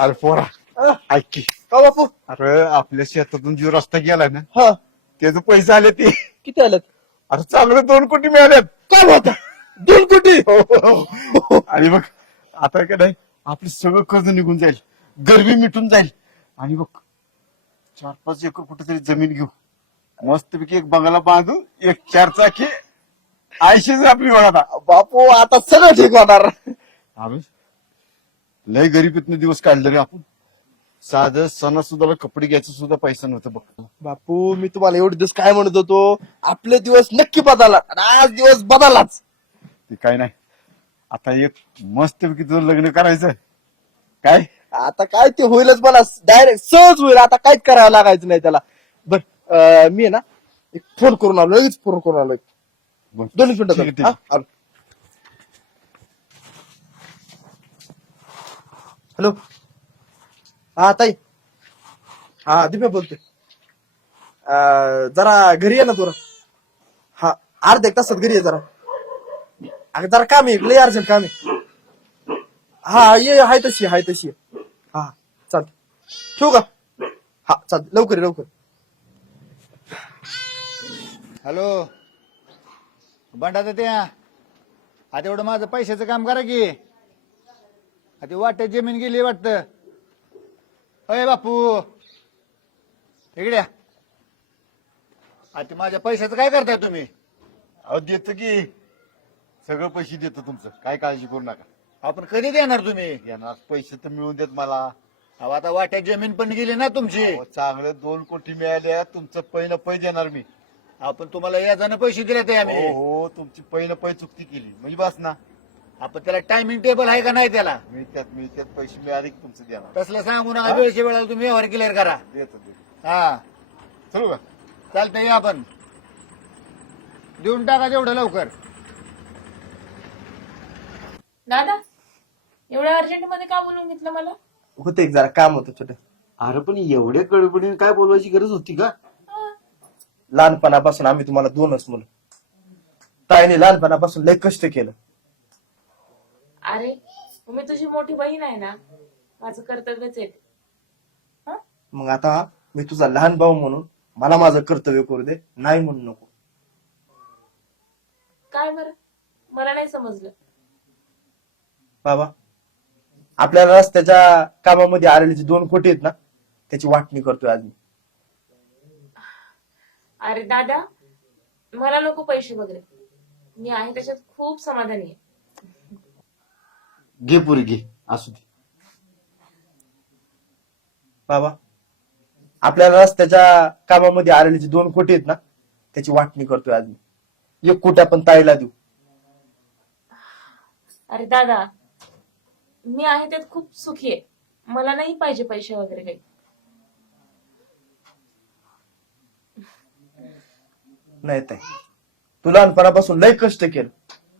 अरे पोरा ऐक की का बापू? अरे आपल्या शेतातून जो रस्ता गेलाय ना हा, त्याचे पैसे आले ते किती आलेत? अरे चांगले 2 कोटी मिळालेत. काय होता? 2 कोटी? आणि बघ आता काय नाही आपलं सगळं कर्ज निघून जाईल, गरबी मिटून जाईल आणि बघ 4-5 एकर कुठेतरी जमीन घेऊ, मस्तपैकी एक बंगला बांधू, एक 4 चाकी आयशीच आपली होणार. बापू आता सगळं ठीक होणार. आम्ही लय गरीबीतनं दिवस काढले रे आपण. साधं सणासुद्धा कपडे घ्यायचं सुद्धा पैसा नव्हता बघ. बापू मी तुम्हाला एवढे दिवस काय म्हणत होतो, आपले दिवस नक्की बदलला आणि आज दिवस बदललाच. ते काय नाही आता एक मस्तपैकी तुझं लग्न करायचं काय. आता काय ते होईलच, मला डायरेक्ट सहज होईल, आता काहीच करावं लागायचं नाही त्याला. बर मी आहे ना एक फोन करून आलो, लगेच फोन करून आलो. बरं. 2 ठीक आहे, ठीक मिनिटं. आहे. हॅलो, हा ताई. हा दिप्या बोलतोय. जरा घरी ये ना तुला. हा अर्ध्या एक तासात घरी ये जरा. अगं जरा काम आहे, लय अर्जंट काम आहे. हा ये, हाय तशी हाय तशी ये. हा चाल, ठेवू का? हा चाल, लवकर ये, लवकर. हॅलो बंडा त्या आता एवढं माझं पैशाचं काम करा की. आता वाटत जमीन गेली वाटतं. अय बापू इकडे या. आता माझ्या पैशाचं काय करताय तुम्ही? अहो देतो की सगळं पैसे देतो तुमचं, काय काळजी करू नका. आपण कधी देणार तुम्ही? येणार पैसे तर मिळून देत मला. अहो आता वाट्यात जमीन पण गेली ना तुमची. अहो, चांगले 2 कोटी मिळाले, तुमचं पहिलं पै देणार मी. आपण तुम्हाला याजानं पैसे दिले ते आम्ही. हो तुमची पहिलं पै चुकती केली म्हणजे बस ना. आपण त्याला टायमिंग टेबल आहे का नाही त्याला? मिळत्यात पैसे मिळाले की तुमचं देणार. तसलं सांगू नका. वेळच्या वेळेला तुम्ही व्यवहार क्लिअर करा. देतो हा चलू का. चालतंय या आपण देऊन टाका तेवढं लवकर. दादा एवढ्या अर्जंट मध्ये का बोलून घेतलं मला? होते एक जरा काम होतं छोटं. अरे पण एवढ्या गडबडीने काय बोलवायची गरज होती का? लहानपणापासून आम्ही तुम्हाला 2च मुलं. ताईने लहानपणापासून लय कष्ट केलं. अरे मी तुझी मोठी बहीण आहे ना, माझं कर्तव्यच आहे. हं? मग आता मी तुझा लहान भाऊ म्हणून मला माझं कर्तव्य करू दे, नाही म्हणू नको. काय बरं, मला नाही समजलं. बाबा आपल्याला रस्त्याच्या कामामध्ये आलेले जे 2 कोटी आहेत ना, त्याची वाटणी करतोय आज मी. अरे दादा मला नको पैसे वगैरे, मी आहे त्याच्यात खूप समाधानी आहे. घे पुरी घे, असू दे. बाबा आपल्याला रस्त्याच्या कामामध्ये आलेले जे 2 कोटी आहेत ना, त्याची वाटणी करतोय आज मी. 1 कोटी आपण ताईला देऊ. अरे दादा मी आहे त्यात खूप सुखी आहे, मला नाही पाहिजे पैसे वगैरे काही. नाही ताई, तू लहानपणापासून लय कष्ट केलं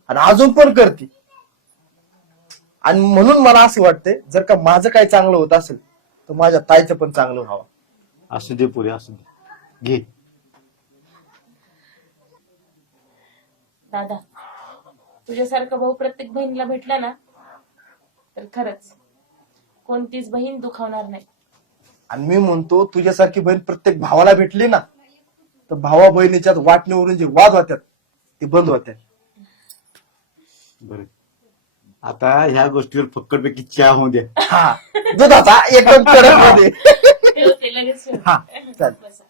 आणि अजून पण करते, आणि म्हणून मला असं वाटतंय जर का माझं काही चांगलं होत असेल तर माझ्या ताईचं पण चांगलं व्हावं. असू दे पुरी असू दे, घे. दादा तुझ्यासारखा भाऊ प्रत्येक बहिणीला भेटला ना तर खरंच कोणतीच बहीण दुखावणार नाही. आणि मी म्हणतो तुझ्यासारखी बहीण प्रत्येक भावाला भेटली ना तर भावा बहिणीच्या वाटणीवरून जे वाद होतात ते बंद होतात. बरं आता ह्या गोष्टीवर फक्कडपैकी चहा होऊ द्या. हा दुधाचा एकदम कडक मध्ये. ठेवते लगेच ठेवते. हा चालेल. बसा.